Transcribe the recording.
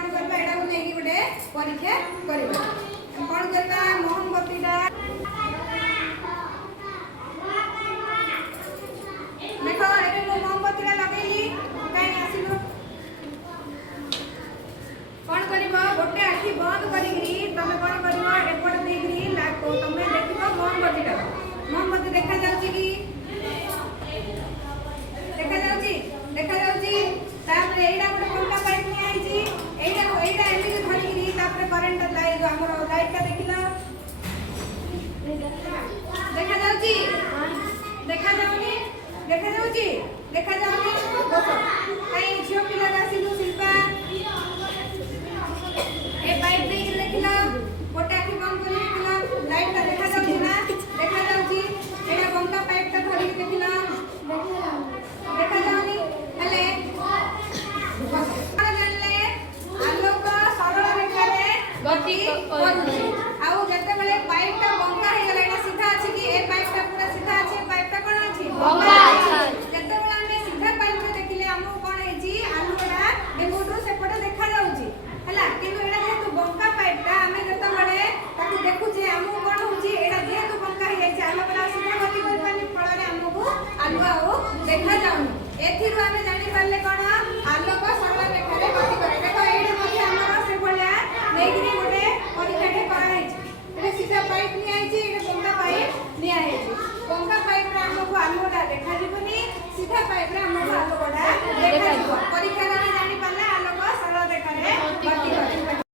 कौन करबा एडा को नेकी गोटे परीक्षा करबा कौन करबा मोमबत्तीटा देखो एटा को मोमबत्तीटा लगेली काई आसीलो कौन करिबो गोटे आखी बंद करिगिरी तमे कौन करिबो एपट देगिरी लागो तमे देखिबो मोमबत्तीटा मोमबत्ती देखा जाउची की देखा जाउची तापर एडा गोटे पंखा पाइप नि आइची एडा एमि धरिगिरी तापर करंट लाइट हमर लाइटटा देखिलो देखा जाउची देखा जाउनी देखा जाउनी बस काई झियो पिला गासिलु शिल्पा ए पाइप दे के देखिलो गोटे आखी बंद करि देखिलो लाइटटा देखा जाउची ना देखा जाउची एडा पंखा पाइपटा धरि देखिलो देखा जाउनी हेले जानले आलोक सरल रेखा रे गति करूची आउ जते बेले पाइपटा बंका हे गेला एटा सीधा अछि कि ए पाइपटा पूरा सीधा अछि पाइपटा कोन अछि बंका अछि जते बेले हम सीधा पाइप रे देखिले हमहु कोन हेची आलुडा एमुडु सेपटे देखा जाउची हला किंतु एटा जेतु बंका पाइपटा हमें जते बेले ताकू देखुची हमहु कोन होची एटा जेतु बंका हे जाय आलोकरा सीधा गति कर पानी फल रे हमहु आलु आउ देखा जाउनी एथिरु हमें जानि परले कोन आलोक सरल रेखा रे गति करे देखो एडी मध्ये हमर से भलिया नेगिरी गोटे परीक्षाटे करा हेची एटा सीधा पाइप नि आइची एटा बंका पाइप निया हेची बंका पाइप रे हमहु आलुडा देखा जिबनी सीधा